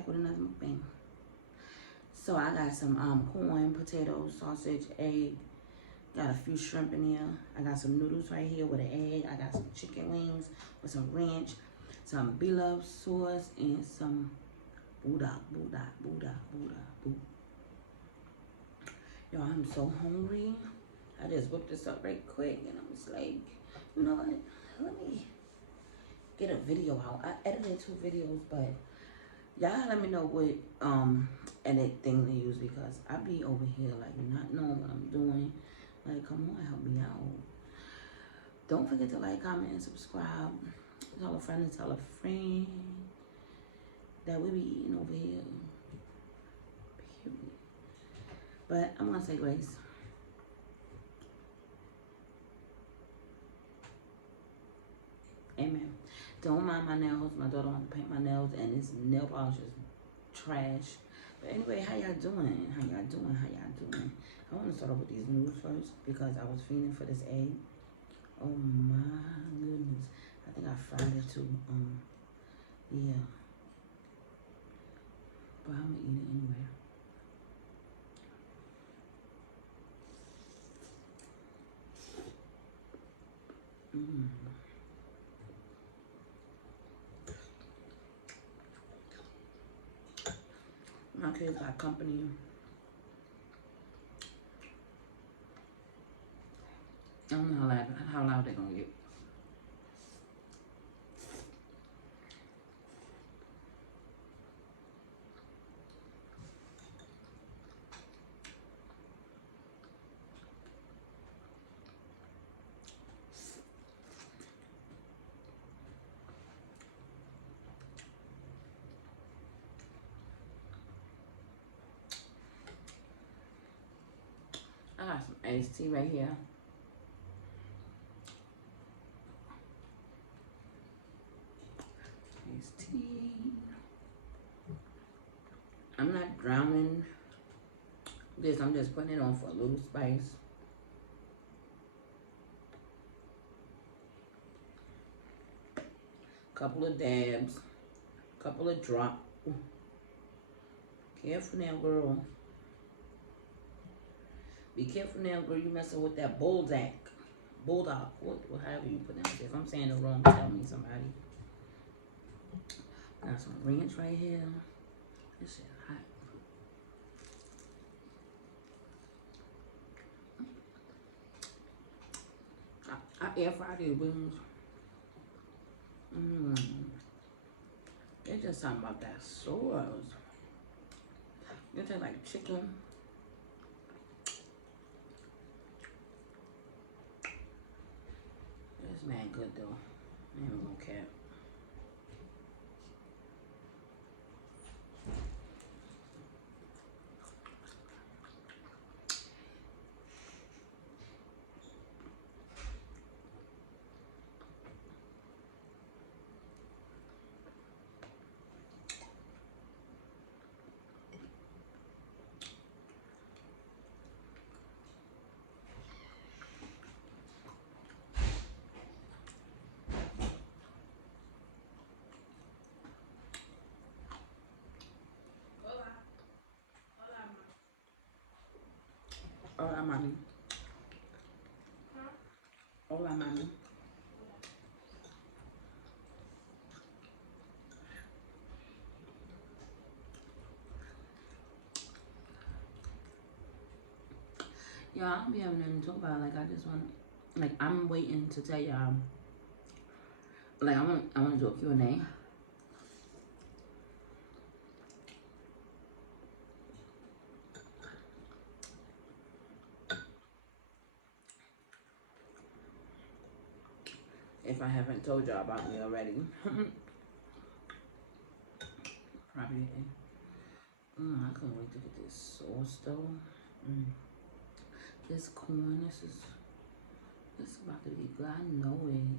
back with another mukbang. So I got some corn, potatoes, sausage, egg. Got a few shrimp in here. I got some noodles right here with an egg. I got some chicken wings with some ranch, some beloved sauce, and some Buddha. Yo, I'm so hungry. I just whipped this up right quick, and I was like, you know what? Let me get a video out. I edited 2 videos, but y'all let me know what edit thing to use, because I be over here like not knowing what I'm doing. Like, come on, help me out. Don't forget to like, comment, and subscribe. Tell a friend to tell a friend that we be eating over here. Period. But I'm gonna say grace. Amen. Don't mind my nails. My daughter wants to paint my nails, and this nail polish is trash. But anyway, how y'all doing? How y'all doing? How y'all doing? I want to start off with these noodles first because I was feeling for this egg. Oh my goodness. I think I fried it too. Yeah. But I'm gonna eat it anyway. My kids got company. I don't know how loud they're gonna get. I got some iced tea right here. Iced tea. I'm not drowning this. I'm just putting it on for a little spice. Couple of dabs. Couple of drops. Careful now, girl. Be careful now, girl. You messing with that bulldog. However you pronounce it. If I'm saying it wrong, tell me, somebody. Got some ranch right here. This shit hot. I air fry these wings. It's just something about that sauce. It tastes like chicken. It's mad good though. I ain't gonna cap. Hola, mami. Hola, mami. Yeah, I don't be having nothing to talk about. Like, I just want, like, I'm waiting to tell y'all. Like, I want to do a Q&A. If I haven't told y'all about me already. Probably didn't. I couldn't wait to get this sauce though. This corn, this is about to be good. I know it.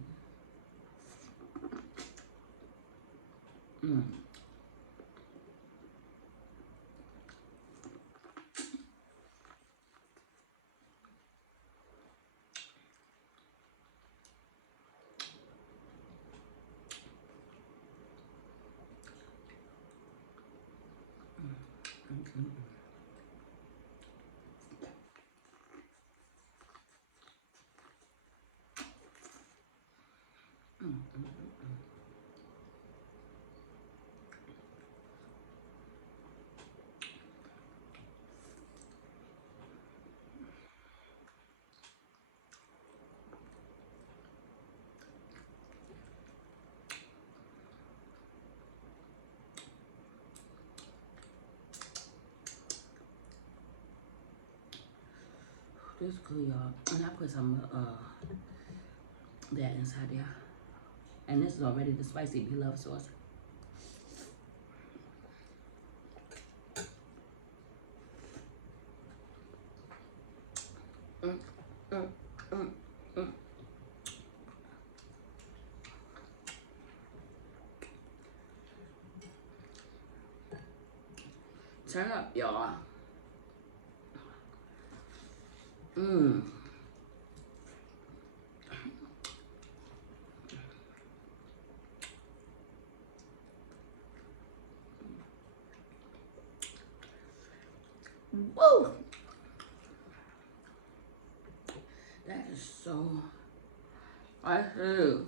This is good, y'all. And I put some that inside there. And this is already the spicy pilaf sauce. Mm, mm, mm, mm. Turn up, y'all. Mmm. Whoa. That is so spicy.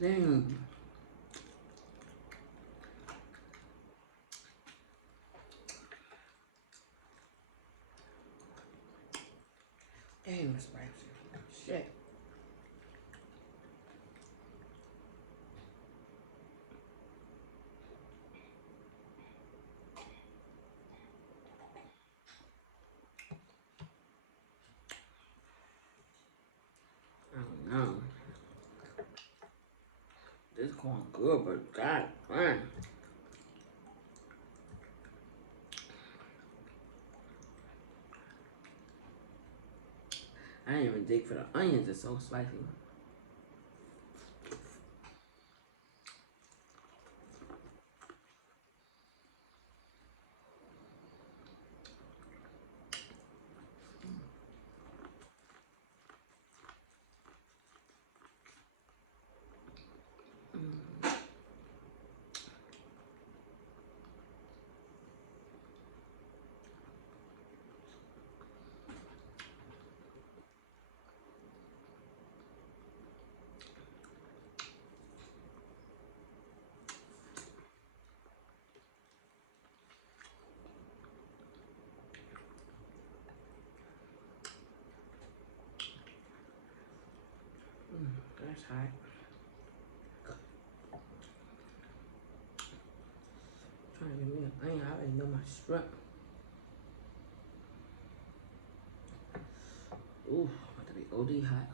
Damn. Damn, spicy. Shit. I don't know. This corn good, but god damn. I didn't even dig for the onions. It's so spicy. That's hot. Trying to get me an onion. I already know my shrimp. Ooh, about to be OD hot.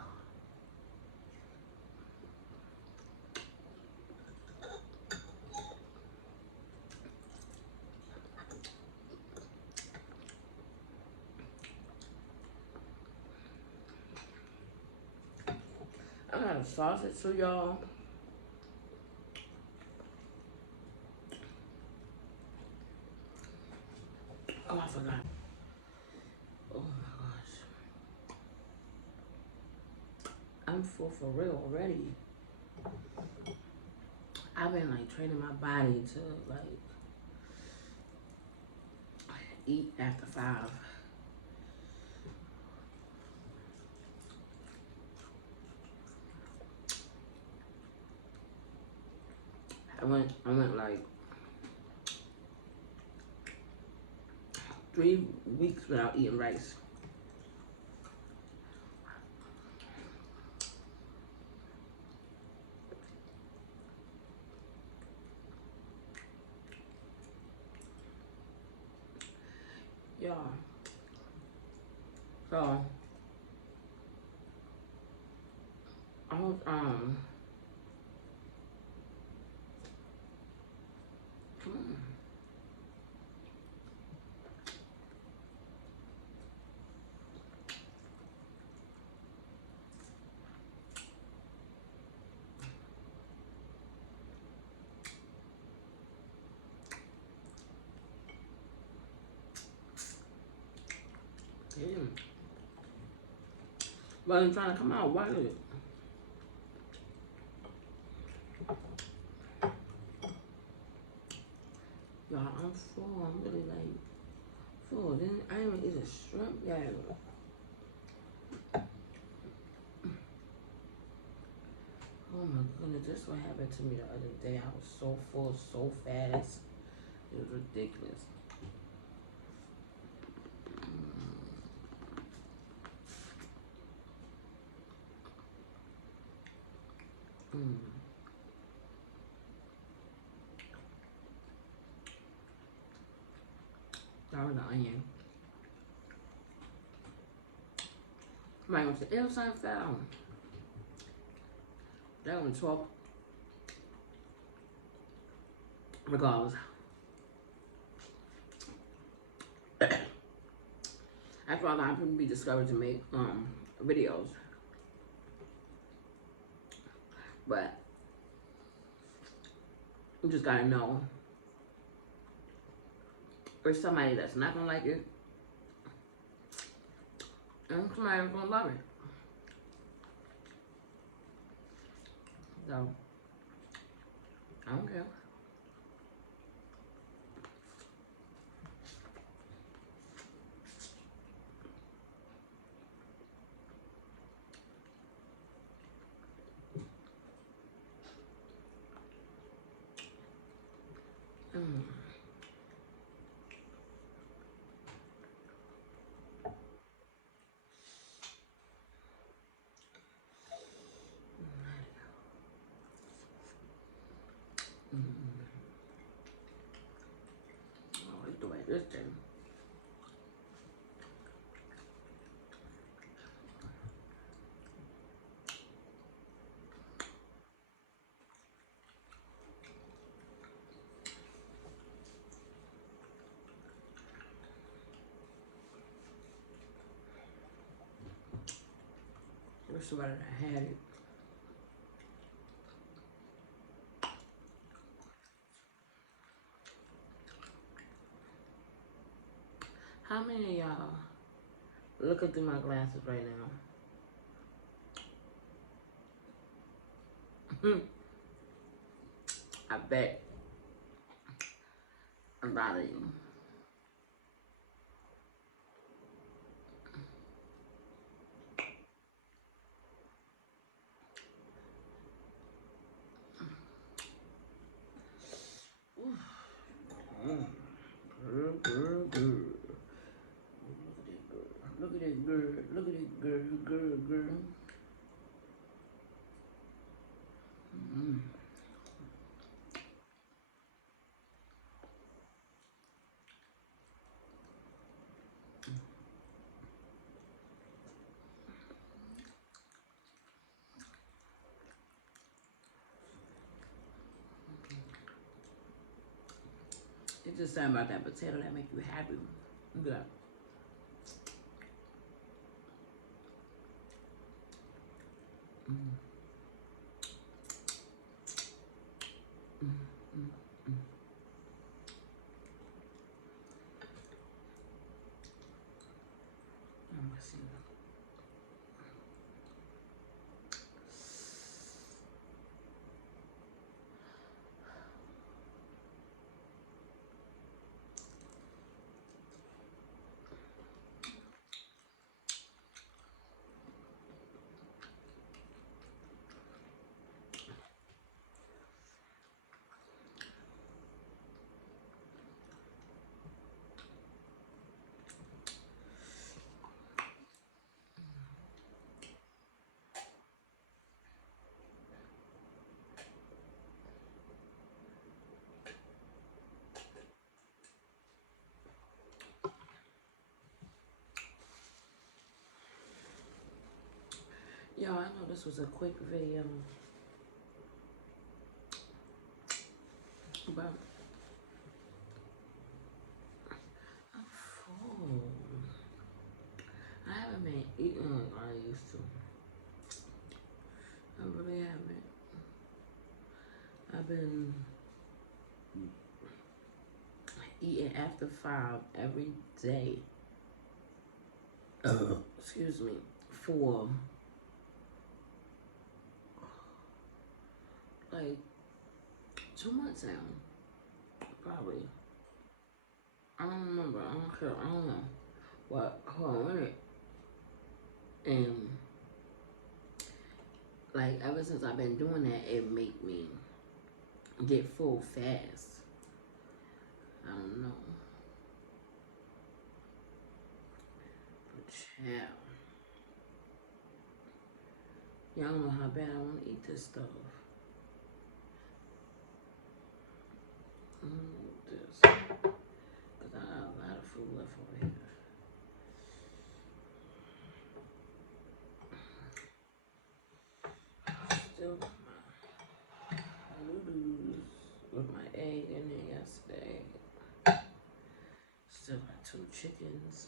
I got a sausage too, y'all. Oh, I forgot. Oh my gosh. I'm full for real already. I've been like training my body to like eat after 5. I went like 3 weeks without eating rice. Y'all. So I was damn. Wasn't trying to come out, was it? Y'all, I'm full. I'm really like full. Then I didn't even eat a shrimp yet. Oh my goodness, this what happened to me the other day. I was so full so fast. It was ridiculous. Mm. That was the onion. Somebody went to Elson Found. That one 12. Regardless. That's why a lot of people be discouraged to make videos. But you just gotta know there's somebody that's not gonna like it and somebody that's gonna love it. So I don't care. Mm. Oh, it's the way this thing. I wish somebody had it. How many of y'all looking through my glasses right now? I bet a lot of you. Girl. Look at that girl. Look at that girl. Mm. It's just something about that potato that make you happy. Look at that. Mm. Mm. Mm. Mm. Let me see. Yo, I know this was a quick video, but I'm full. I haven't been eating like I used to. I really haven't. I've been eating after 5 every day. Excuse me. For like 2 months now, probably. I don't remember. I don't care. I don't know. What? Hold on a minute. And like ever since I've been doing that, it make me get full fast. I don't know. But child. Y'all don't know how bad I want to eat this stuff. I don't know this. Because I have a lot of food left over here. Still got my noodles with my egg in there yesterday. Still got 2 chickens.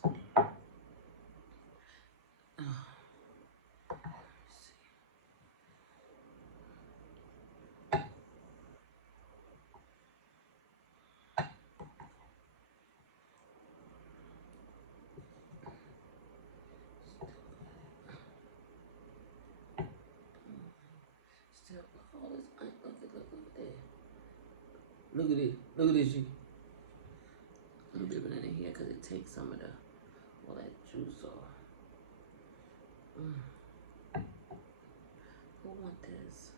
Still, all this, look at that. Look at it. Look at this. I'm dipping it in here because it takes some of the, all that juice off. Who want this?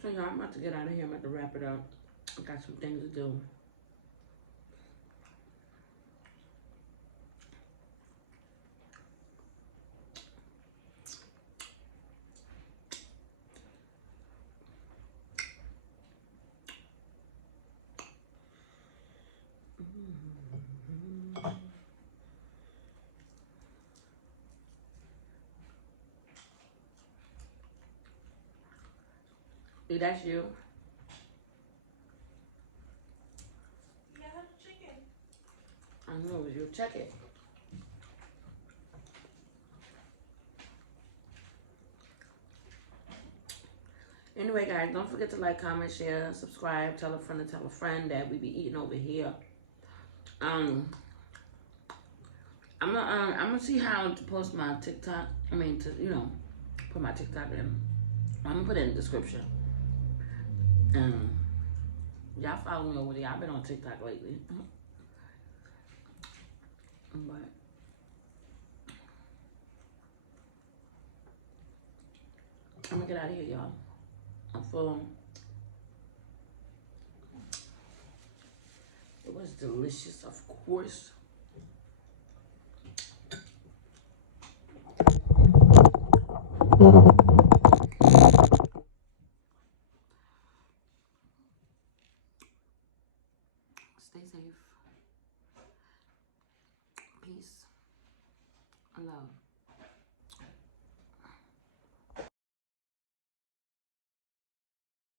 So y'all, I'm about to get out of here. I'm about to wrap it up. I got some things to do. Hey, that's you. Yeah, chicken. I know it was you. Check it. Anyway, guys, don't forget to like, comment, share, subscribe, tell a friend that we be eating over here. I'm gonna see how to post my TikTok. I mean, to put my TikTok in. I'm gonna put it in the description. Y'all follow me over there. I've been on TikTok lately. But I'm gonna get out of here, y'all. I'm full. It was delicious, of course. Stay safe. Peace. Love.